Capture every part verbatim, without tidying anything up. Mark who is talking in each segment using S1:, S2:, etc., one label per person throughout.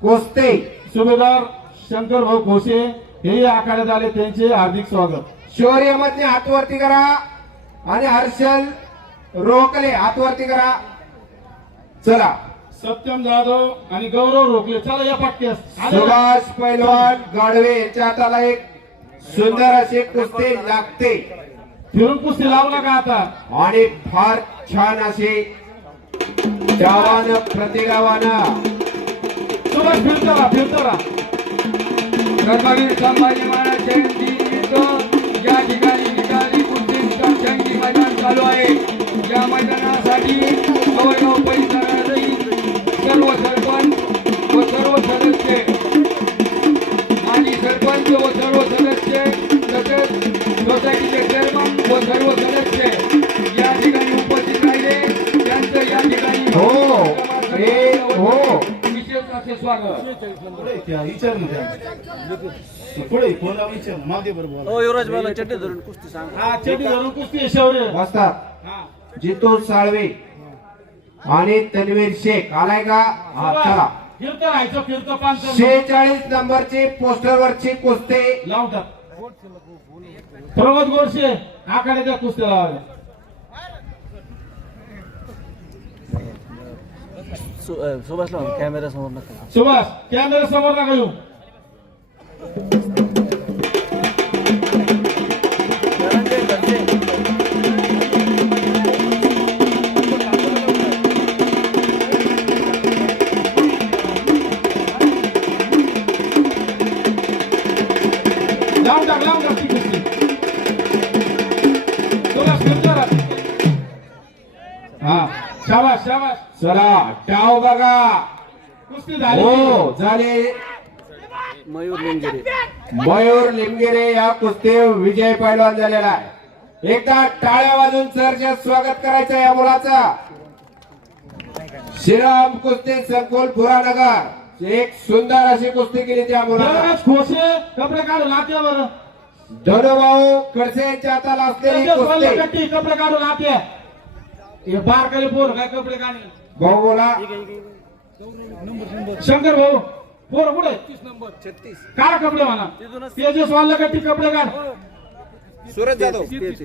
S1: कोस्ते
S2: सुभेदार शंकर भाऊ घोषे हे आखाड्यात आले, त्यांचे हार्दिक स्वागत.
S1: शौर्यमतने हातवरती करा आणि हर्षल रोकले हातवरती करा. चला
S2: सत्यम जाधव आणि गौरव रोखले, चला या पाट्यास.
S1: सुभाष पैलवान गाडवे यांच्या हाताला एक सुंदर असे कुस्ती लागते
S2: फिरून कुस्ती लावला का आता.
S1: आणि फार छान असे गावानं प्रतिगावानं
S2: सुभाष फिरतोरा फिरतोरा
S3: धर्मवीर संभाजी महाराज जयंती निमित्त या ठिकाणी निकाली कुस्तीचा जंगी मैदान चालू आहे. या मैदानासाठी जवळजवळ परिसरातील सर्व सरपंच व सर्व सदस्य, माजी सरपंच व सर्व सदस्य तसेच सोसायटीचे चेअरमन व सर्व सदस्य या ठिकाणी उपस्थित राहिले. त्यांचं या ठिकाणी
S1: हो हे हो
S3: विशेष असे स्वागत.
S4: हो युवराज मला चड्डी धरून कुस्ती सांग.
S2: हा चेटी धरून कुस्ती आहे शौर्य.
S1: वाजतात. जितू साळवे आणि तन्वीर शेख आलाय का. हा चला
S2: फिरतो राहायचं फिरतो पाच
S1: शेहेचाळीस नंबरची पोस्टर वरची कुस्ती
S2: लावून टाक. प्रमोद गोडसे आखाड्याच्या कुस्त्या लावायला.
S4: सुभाषला कॅमेरा समोर नका.
S2: सुभाष कॅमेरा समोर नका येऊ. लावून टाक लावून टाक ती कुस्ती. सुभाष फिरतो राहा. हा शाबास शाबास.
S1: चला डाव बघा.
S2: कुस्ती झाली.
S1: हो झाले.
S4: मयूर लिंगेरे
S1: मयूर लिमगिरे या कुस्ती विजय पैलवान झालेला आहे. एकदा टाळ्या वाजून सरचे स्वागत करायचं या मुलाचा. श्रीराम कुस्ती संकुल पुरानगर एक सुंदर अशी कुस्ती केली त्या मुलाला.
S2: दररोज खोसे कपडे काढून आते बरं.
S1: धनुभाऊ खडसे यांच्या हाताला असलेली कुस्ती.
S2: कट्टी कपडे काढून आते. हे बारकाले पोर काय कपडे काढले.
S1: भाऊ बोला.
S2: शंकर भाऊ पोर पुढे छत्तीस काढ कपडे म्हणा. तेजस वाला कट्टी कपडे काढ.
S4: सूरज जाधव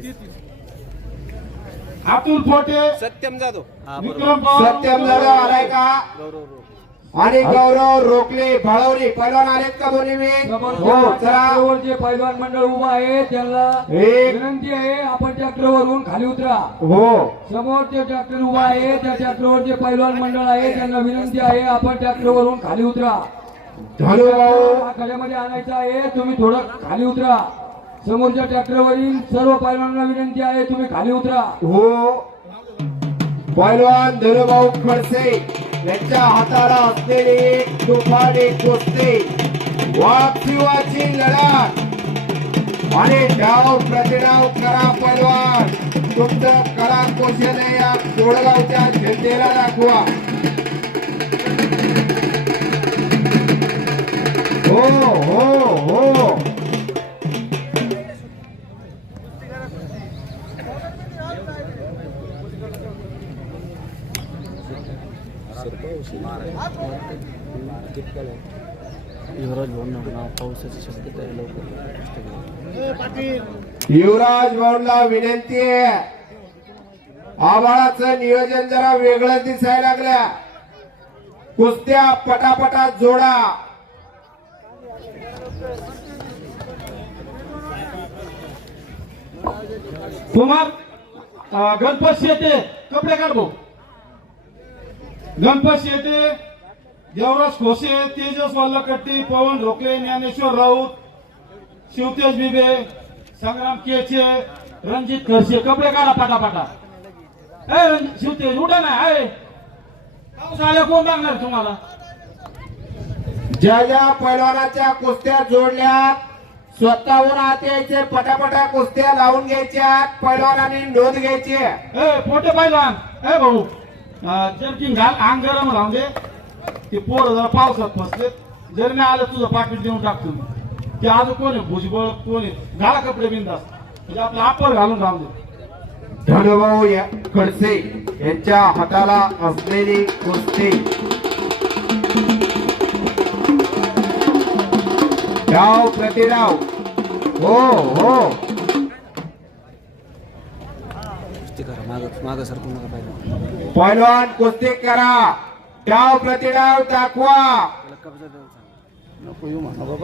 S2: अतुल फोटे
S4: सत्यम जाधव
S2: विक्रम पवार
S1: सत्यम जाधव आलाय का. आणि गौरव रोखले भाळवली पैलवान आलेत का दोन्ही मी. हो चला
S3: जे पैलवान मंडळ उभा आहे त्यांना
S1: एक
S3: विनंती आहे आपण ट्रॅक्टरवरून खाली उतरा.
S1: हो
S3: समोर जे ट्रॅक्टर उभा आहे त्या ट्रॅक्टरवर जे पैलवान मंडळ आहे त्यांना विनंती आहे आपण ट्रॅक्टरवरून खाली उतरा.
S1: धनुभाऊ
S3: गड्यामध्ये आणायचं आहे, तुम्ही थोडं खाली उतरा. समोरच्या ट्रॅक्टरवरील सर्व पैलवानांना विनंती आहे तुम्ही खाली उतरा.
S1: हो पैलवान धनुभाऊ खडसे यांच्या हाताला असलेली तुफानी कुस्ती वाचिवाची लढत आणि डाव प्रतिडाव करा पैलवान. तुमचं कला कौशल्य या कोडगावच्या जनतेला दाखवा. हो हो हो
S4: युवराज भाऊ नाव पावसाची शक्यता आहे लवकर.
S1: युवराज भाऊला विनंती आहे. आभाळाचं नियोजन जरा वेगळं दिसायला लागल्या. कुस्त्या पटापटा जोडा.
S2: कुमार अं, गणपत शेटे कपडे काढ भाऊ. गणपत शेटे देवराज खोसे तेजस वल्लकट्टी पवन ढोकले ज्ञानेश्वर राऊत शिवतेज बिबे संग्राम केचे रणजित खरसे कपडे काढा पाटापाटा. ए रणजित शिवतेज उडा ना. आहे पाऊस आल्या कोण बघणार तुम्हाला.
S1: ज्या ज्या पैलवानाच्या कुस्त्या जोडल्या स्वतःहून आत यायचे. पटापटा कुस्त्या लावून घ्यायच्या. पैलवानांनी नोंद घ्यायची.
S2: ए पोटे पहिलवान ए भाऊ जर्किंग घाल अंग गरम राहून दे. ते पोरं जरा पावसात फसले. जर नाही आलं तुझं पाकिट देऊन टाकतो. ते आज कोण आहे भुजबळ कोण आहे. घाला कपडे बिंदास म्हणजे आपला आपर घालून राहून दे.
S1: धनुभाऊ या- खडसे यांच्या हाताला असलेली कुस्ती डाव प्रतिडाव हो हो
S4: कुस्ती करा माग माग सरकून नका पाहिजे
S1: पैलवान कुस्ती करा डाव प्रतिडाव दाखवा
S4: त्याला कब्जा द्यायला सांग. नको येऊ म्हणा बाबा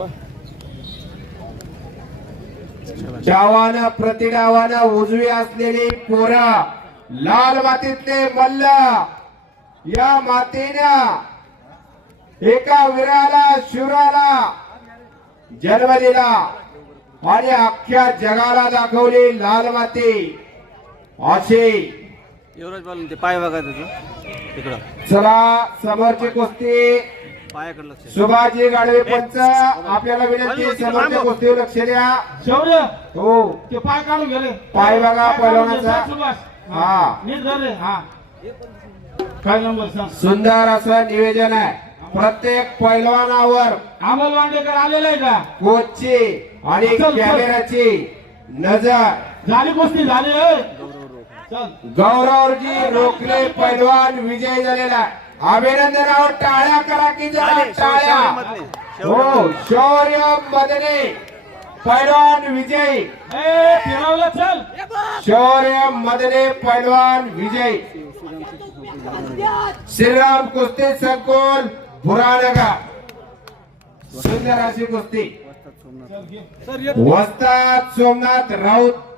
S1: डावानं प्रतिडावानं उजवी असलेली पोरं लाल मातीतले मल्ल या मातीनं एका वीराला शिवराला जन्म दिला आणि अख्ख्या जगाला दाखवली लाल माती अशी.
S4: युवराज बोलून ते पाय बघा त्याचं तिकडं
S1: चला समोरची कुस्ती
S4: पायाकडे लक्ष
S1: सुभाजी गाडवे पंच आपल्याला विनंती समोरच्या कुस्तीवर लक्ष द्या.
S2: शौर्य
S1: हो
S2: ते पाय काढून गेले
S1: पाय बघा पैलवानाचा.
S2: सुभाष
S1: हा.
S2: नीट धर रे हा काय नंबर सांग
S1: सुंदर असं निवेदन आहे. प्रत्येक पैलवानावर
S2: अमोल वांडेकर आलेला आहे का
S1: कोचची आणि
S2: चल, चल.
S1: कॅमेराची नजर.
S2: झाली कुस्ती झाली होय. चल
S1: गौरवजी रोखले पैलवान विजय झालेला आहे. अभिनंदनावर टाळ्या करा की जरा टाळ्या. हो शौर्य मदने पैलवान विजय.
S2: ए फिरवलं चल
S1: शौर्य मदने पैलवान विजय. श्रीराम कुस्ती संकुल बुरानगर. सुंदर अशी कुस्ती.
S2: चल घे
S1: वस्ताद सोमनाथ राऊत